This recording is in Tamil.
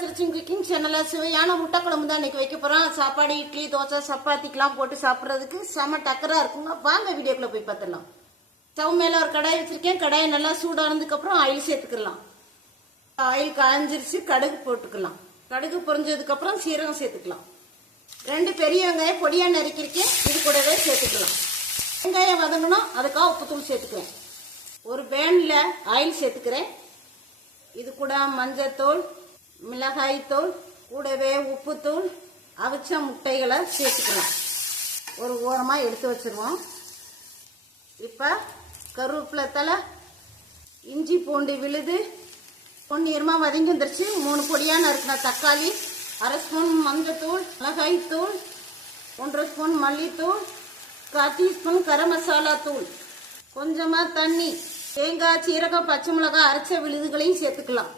பேச்சுலர் குக்கிங் சேனல்ல சுவையான முட்டை குழம்பு தான் இன்னைக்கு வைக்க போறோம். சாப்பாடு, இட்லி, தோசை, சப்பாத்திக்கெல்லாம் போட்டு சாப்பிட்றதுக்கு செம டக்கரா இருக்குங்க. வாங்க வீடியோக்குள்ள போய் பார்த்துடலாம். ஸ்டவ் மேல ஒரு கடாய் வச்சிருக்கேன். கடாயை நல்லா சூடானதுக்கு அப்புறம் ஆயில் சேர்த்துக்கலாம். ஆயில் காஞ்சிருச்சு, கடுகு போட்டுக்கலாம். கடுகு பொரிஞ்சதுக்கு அப்புறம் சீரகம் சேர்த்துக்கலாம். 2 பெரிய வெங்காயம் பொடியா நறுக்கிருக்கேன், இது கூடவே சேர்த்துக்கலாம். வெங்காயம் வதங்கணும், அதுக்காக உப்புத்தூள் சேர்த்துக்கிறேன். ஒரு பேன்ல ஆயில் சேர்த்துக்கிறேன். இது கூட மஞ்சத்தூள், மிளகாய் தூள், கூடவே உப்புத்தூள், அவிச்ச முட்டைகளை சேர்த்துக்கலாம். ஒரு ஓரமாக எடுத்து வச்சிருவோம். இப்போ கருவேப்பிலை தழை, இஞ்சி பூண்டு விழுது பொன்னிறமாக வதங்கி வந்துருச்சு. 3 பொடியாக நறுக்கின தக்காளி, 1/2 ஸ்பூன் மஞ்சத்தூள், மிளகாய் தூள், 1 ஸ்பூன் மல்லித்தூள், 1/4 டீஸ்பூன் கரம் மசாலா தூள், கொஞ்சமாக தண்ணி, தேங்காய், சீரகம், பச்சை மிளகாய் அரைச்ச விழுதுகளையும் சேர்த்துக்கலாம்.